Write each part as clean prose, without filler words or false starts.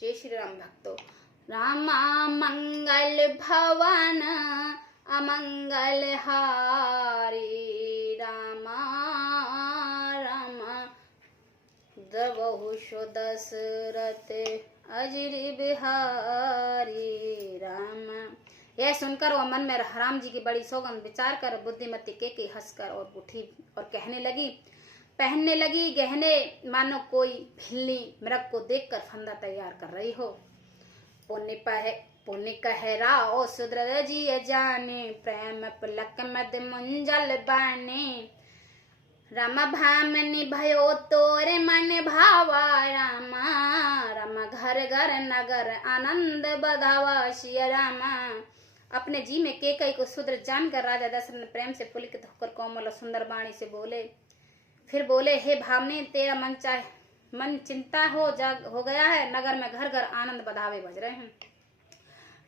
जय श्री राम भक्तों। रामा मंगल भवन अमंगल हारी, रामा रामा द्रवहु दशरथ अजरी बिहारी। राम। यह सुनकर वह मन में राम जी की बड़ी सौगंध विचार कर बुद्धिमती के हंसकर और उठी और पहनने लगी गहने, मानो कोई भिल्ली मृग को देखकर फंदा तैयार कर रही हो। पुण्य कहराओ सुदृढ़ जी जाने, प्रेम पुलक मद मुंजल बाने। राम भामनि भयो तोरे मन भावा, रामा घर घर नगर आनंद बधावा। सिया रामा। अपने जी में केकई को सुदृढ़ जानकर राजा दशरथ ने प्रेम से पुलकित होकर कोमल और सुंदर वाणी से बोले। फिर बोले, हे भामनी, तेरा मन चिंता हो गया है। नगर में घर घर आनंद बधावे बज रहे हैं।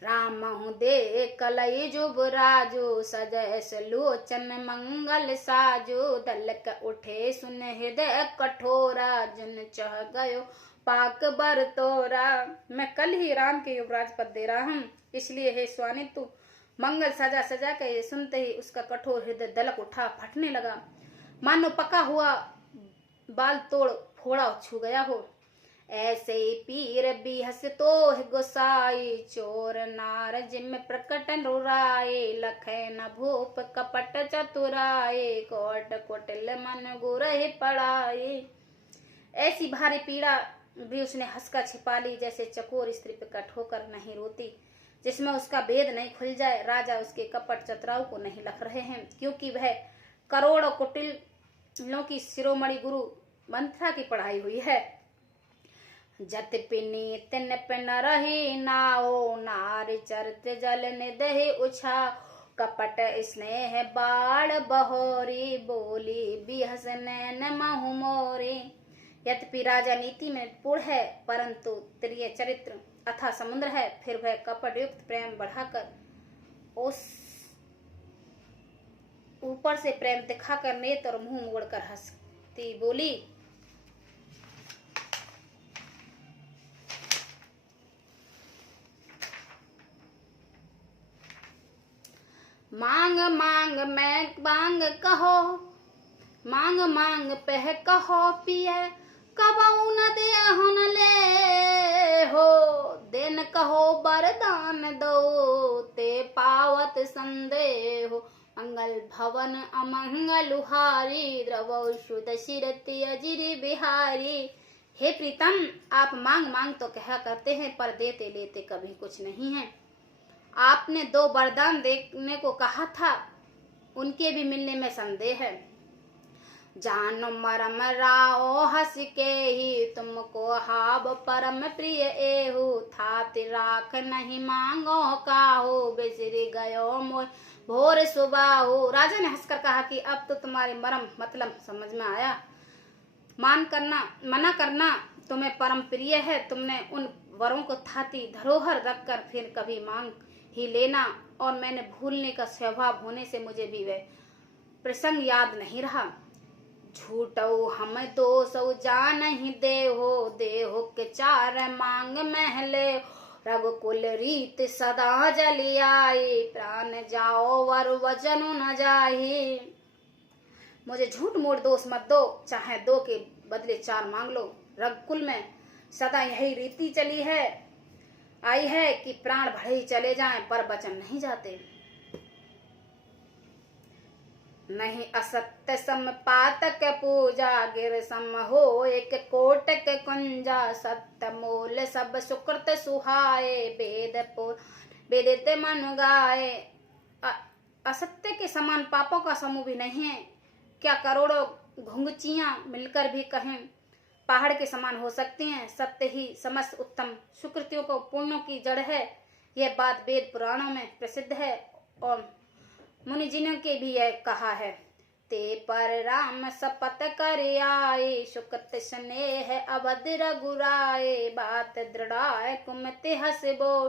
राम हूँ दे कलई जुब राजो, सजय लोचन मंगल साजो। दलक उठे सुन हृदय कठोरा, जिन चह गयो पाक बर तोरा। मैं कल ही राम के युवराज पद दे रहा हूँ, इसलिए हे स्वामी तू मंगल सजा के सुनते ही उसका कठोर हृदय दलक उठा, फटने लगा, मानो पका हुआ बाल तोड़ फोड़ा छू गया हो। ऐसे पीर बिहस तो गुसाई, चोर नार जिम प्रकट रुराए। लखे न भूप कपट चतुराए, कोट कोटिल मन गुरहि पड़ाए। ऐसी भारी पीड़ा भी उसने हंसकर छिपा ली, जैसे चकोर स्त्री प्रकट होकर नहीं रोती, जिसमें उसका भेद नहीं खुल जाए। राजा उसके कपट चतुराओं को नहीं लख रहे हैं, क्योंकि वह करोड़ कुटिलों की शिरोमणि गुरु मंत्रा की पढ़ाई हुई है। जत पिनी तिन पिन रही नाओ, नार चरित जल निदहि उछा। कपट स्नेह बाढ़ बहोरी, बोली बिहस नैन महु मोरी। यद्यपि राजा नीति में पूर्ण है, परंतु प्रिय चरित्र अथा समुद्र है। फिर वह कपट युक्त प्रेम बढ़ाकर उस ऊपर से प्रेम दिखाकर नेत्र और मुंह मोड़कर हंसती बोली। मांग मांग मैं बांग कहो, मांग पह कहो पिए। कबऊ न दे न ले हो, दिन कहो वरदान दो। ते पावत संदेह मंगल भवन अमंगल हारी, द्रवौ दशरथि अजरी बिहारी। हे प्रीतम, आप मांग तो कहा करते हैं, पर देते लेते कभी कुछ नहीं है। आपने 2 वरदान देने को कहा था, उनके भी मिलने में संदेह है। जानो मरम राओ हंस के ही, तुमको हाब परम प्रिय एहु। थाति राख नहीं मांगो काहू, बिसरी गयो मोय भोर सुबाहु। राजा ने हंसकर कहा कि अब तो तुम्हारे मरम मतलब समझ में आया। मना करना तुम्हें परम प्रिय है। तुमने उन वरों को थाती धरोहर रखकर फिर कभी मांग ही लेना, और मैंने भूलने का स्वभाव होने से मुझे भी वह प्रसंग याद नहीं रहा। झूठो हम दोषौ जान ही देहो के 4 मांग महले। रघुकुल रीत सदा जली आई, प्राण जाओ वर वचन न जाही। मुझे झूठ मूठ दोष मत दो, चाहे 2 के बदले 4 मांग लो। रघुकुल में सदा यही रीति चली है आई है कि प्राण भले ही चले जाएं, पर वचन नहीं जाते। नहीं असत्य सम पातक पूजा, गिर सम हो एक कोटक कुंजा। सत्य मूल सब सुकृत सुहाए, वेदित मन गाए। असत्य के समान पापों का समूह भी नहीं है। क्या करोड़ों घुंघचियां मिलकर भी कहें पहाड़ के समान हो सकती हैं। सत्य ही समस्त उत्तम सुकृतियों को पुण्यों की जड़ है। यह बात वेद पुराणों में प्रसिद्ध है और मुनिजिनों के भी यह कहा है। ते पर राम शपथ कर आए, सुकृत स्नेह अवध रघुराए। बात दृढ़ाए कुमति हसबो,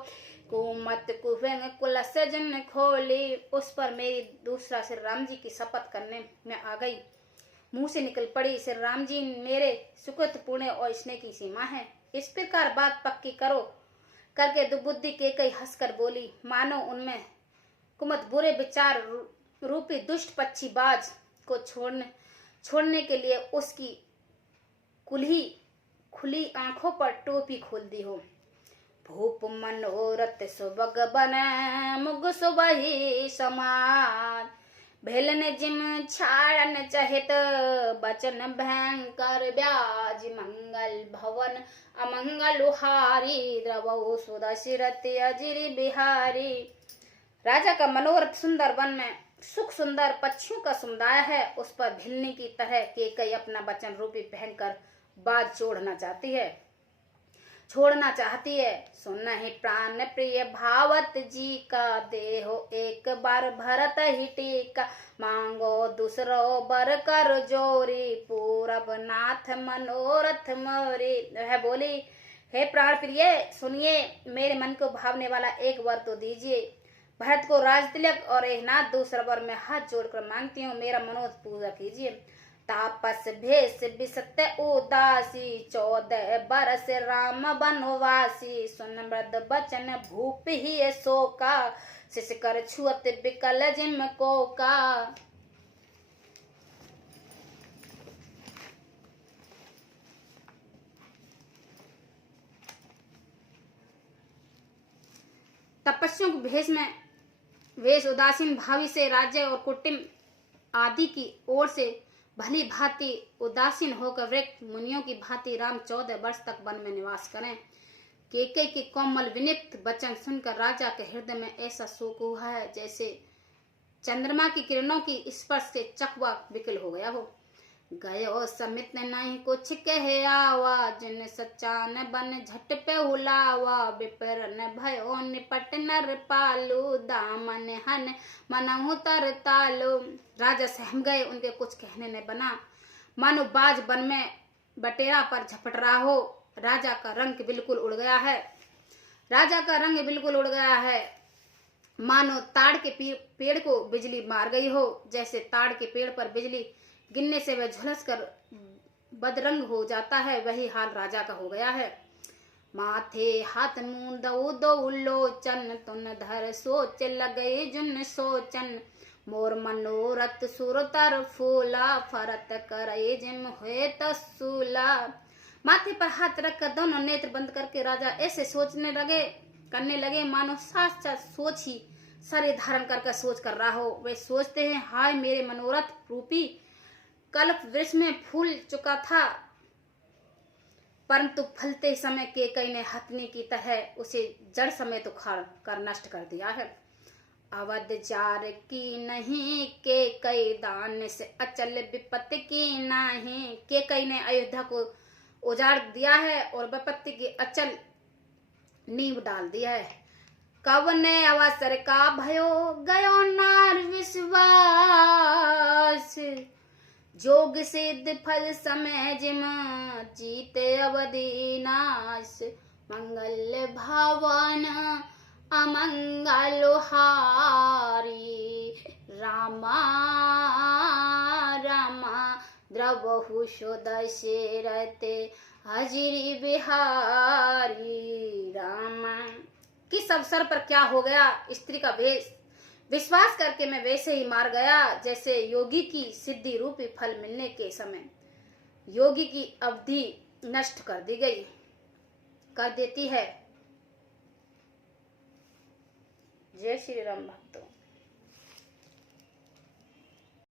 कुमत कुव्यंग कुल सजन खोली। उस पर मेरी दूसरा श्री राम जी की शपथ करने में आ गई, मुंह से निकल पड़ी। श्री राम जी मेरे सुकृत पुण्य और स्नेह की सीमा है। इस प्रकार बात पक्की करो करके दुर्बुद्धि केकई हंसकर बोली। मानो उनमें कुमत बुरे विचार रूपी दुष्ट पक्षी बाज को छोड़ने के लिए उसकी खुली आंखों पर टोपी खोल दी हो। भूप मनोरथ सुबग बने मुग सुबही समान, भेलन जिम छाड़न चहित बचन भयंकर ब्याज, मंगल भवन अमंगल हारी द्रवो सुदशिरति अजिर बिहारी। राजा का मनोरथ सुंदर वन में सुख सुंदर पक्षियों का समुदाय है, उस पर भिलने की तरह केकई अपना वचन रूपी पहनकर बाज छोड़ना चाहती है। सुन ही प्राण प्रिय भावत जी का देहो एक बार भरत ही टीका, मांगो दूसरो बर कर जोरी पूरब नाथ मनोरथ मोरी। वह बोली, हे प्राण प्रिय सुनिए, मेरे मन को भावने वाला एक वर तो दीजिए। भरत को राज तिलक और एक नाथ दूसरा वर में हाथ जोड़कर मांगती हूँ, मेरा मनोरथ पूरा कीजिए। तापस भेष बिसत उदासी 14 बरस राम बनवासी, सुन मृद बचन भूप ही शोका, शिष कर छुअत बिकल जिम को का। तपस्वियों के वेश उदासीन भावी से राज्य और कुटुंब आदि की ओर से भली भांति उदासीन होकर वृक्ष मुनियों की भांति राम 14 वर्ष तक वन में निवास करें। केकई के कोमल विनित वचन सुनकर राजा के हृदय में ऐसा शोक हुआ है जैसे चंद्रमा की किरणों की स्पर्श से चकवा विकल हो गया हो। गयो समित नहीं कुछ कहे आवा, जिन सच्चा न बन झट पे हुलावा, विपर न भयो निपट नर पालू, दामन हन मनहु तर तालू। राजा सहम गए, उनके कुछ कहने न बना, मानो बाज वन में बटेरा पर झपट रहा हो। राजा का रंग बिल्कुल उड़ गया है, मानो ताड़ के पेड़ को बिजली मार गई हो। जैसे ताड़ के पेड़ पर बिजली गिरने से वह झुलस कर बदरंग हो जाता है, वही हाल राजा का हो गया है। माथे हाथ मुंह दो लोचन, तुन धर सोच लगे जुन सोचन, मोर मनोरथ सुरतर फूला, फरत करे जिम हुए तसूला। माथे पर हाथ रखकर दोनों नेत्र बंद करके राजा ऐसे करने लगे मानो साक्षात सोच ही शरीर धारण करके सोच कर रहा हो। वे सोचते हैं, हाय मेरे मनोरथ रूपी कल्प वृक्ष में फूल चुका था, परंतु फलते समय केकई ने हथनी की तरह उसे जड़ समेत उखाड़ कर नष्ट कर दिया है। अवध जार की नहीं केकई, दान से अचल विपत्ति की नहीं। केकई ने अयोध्या को उजाड़ दिया है और विपत्ति की अचल नींव डाल दिया है। कवने अवसर का भयो गयो नार विश्वास, जोग सिद्ध फल समय जिम जीते अवधि नाश, मंगल भवन अमंगल हारी, रामा रामा द्रवहु दशरथे अजिर बिहारी। रामा किस अवसर पर क्या हो गया, स्त्री का विश्वास करके मैं वैसे ही मार गया जैसे योगी की सिद्धि रूपी फल मिलने के समय योगी की अवधि नष्ट कर देती है। जय श्री राम भक्तों।